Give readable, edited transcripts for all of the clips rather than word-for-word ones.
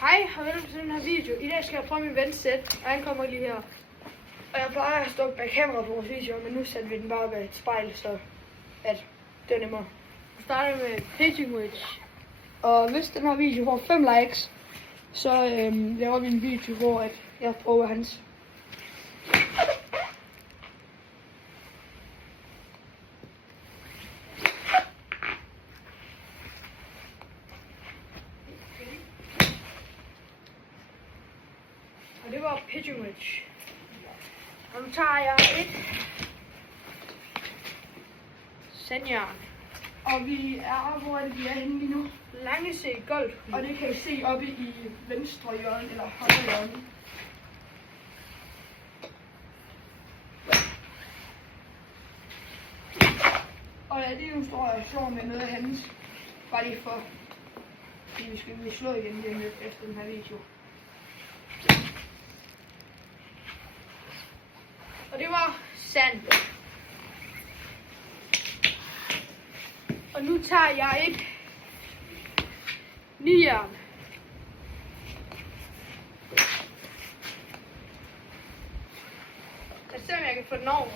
Hej og velkommen til den her video. I dag skal jeg prøve min vens sæt, og han kommer lige her. Og jeg plejer at stå bag kameraet på vores video, men nu sætter vi den bare bag et spejl, så at det er nemmere. Vi starter med pitching wedge. Og hvis den her video får 5 likes, så laver vi en video, hvor at jeg prøver hans. Og det var pitching wedge. Og nu tager jeg et sandjern. Og vi er, hvor er det, vi er henne lige nu? Langesø Golf. Og det kan I se oppe i venstre hjørne eller højre hjørne. Og ja, det er jo står jeg sjov med noget af hans. Bare lige for, vi skal slå igen lige lidt efter den her video. Og det var sand. Og nu tager jeg et nijern. Jeg ser, om jeg kan få den over.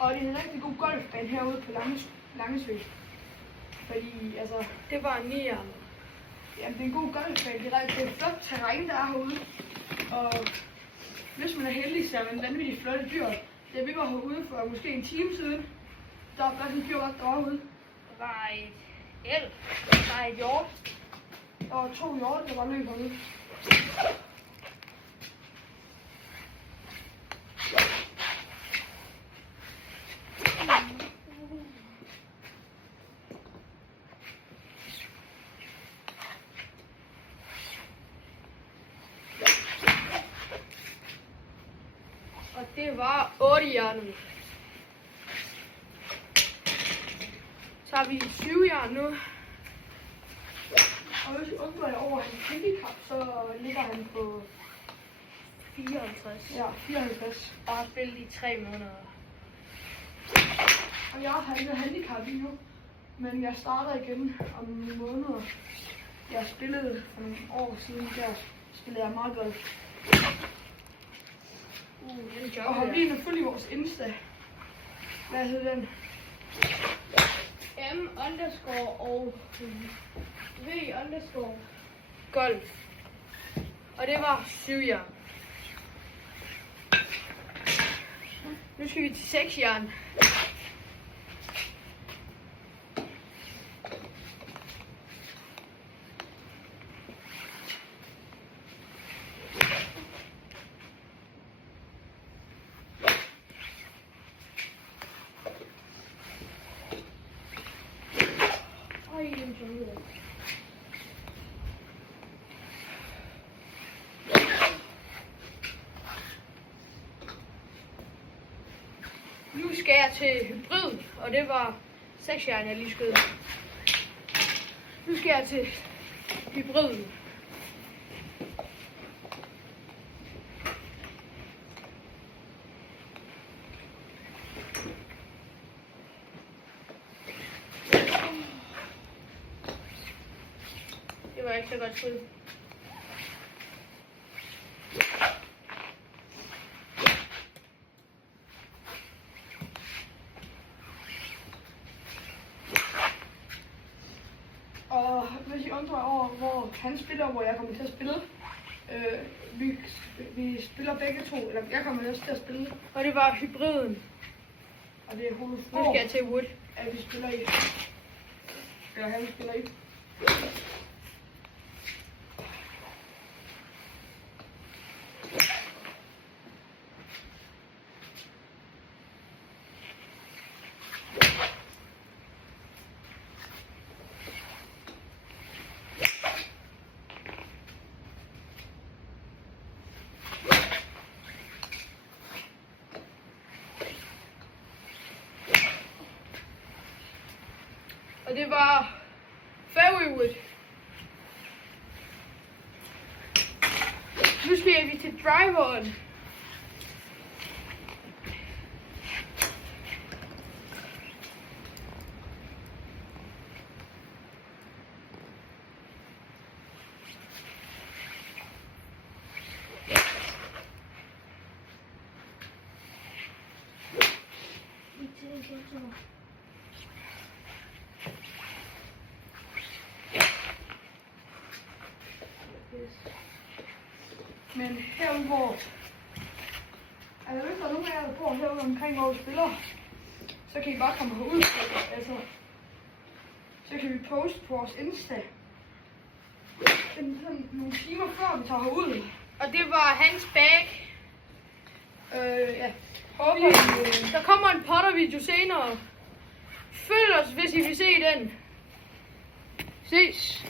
Og det er en rigtig god golfbane herude på Langesø. Fordi, altså, det var en nijern. Jamen, det er en god golfbane. Det er et flot terræn, der er herude. Og hvis man er heldig, så er man vanvittigt flotte dyr. Da vi var herude for måske en time siden, der var godt en dyr derude. Der var et elg, der var et hjort. Der var 2 hjorte, der var løb herude. Og det var 8 jern. Så har vi 7 jern nu. Og hvis vi undgår jer over hans handicap, så ligger han på 54. Ja, 54. Og har spillet i 3 måneder. Og jeg har ikke handicap lige nu, men jeg starter igen om nogle måneder. Jeg spillede for nogle år siden, der spillede jeg meget golf. Og har lige selvfølgelig vores Insta. Hvad hedder den? M_ og V_ golf. Og det var 7 jern. Nu skal vi til 6 jern. Nu skal jeg til hybrid, og det var 6 jern, jeg lige skød. Nu skal jeg til hybrid. Det var ikke så godt skud. Og hvis I undrer over, hvor han spiller, hvor jeg kommer til at spille, vi spiller begge to, eller jeg kommer også til at spille. Og det var hybriden. Og det er hovedform. Nu skal jeg til Wood. At vi spiller i. Eller han spiller i. Og det var fairway wood. nu skal vi til driveren. Men herude hvor, altså hvis der er nogen af jer, der bor herude omkring hvor vi spiller, så kan I bare komme herud, altså, så kan vi poste på vores Insta, sådan nogle timer før vi tager herud. Og det var hans bag. Ja. Håber, der kommer en Potter-video senere. Følg os, hvis I vil se den. Ses.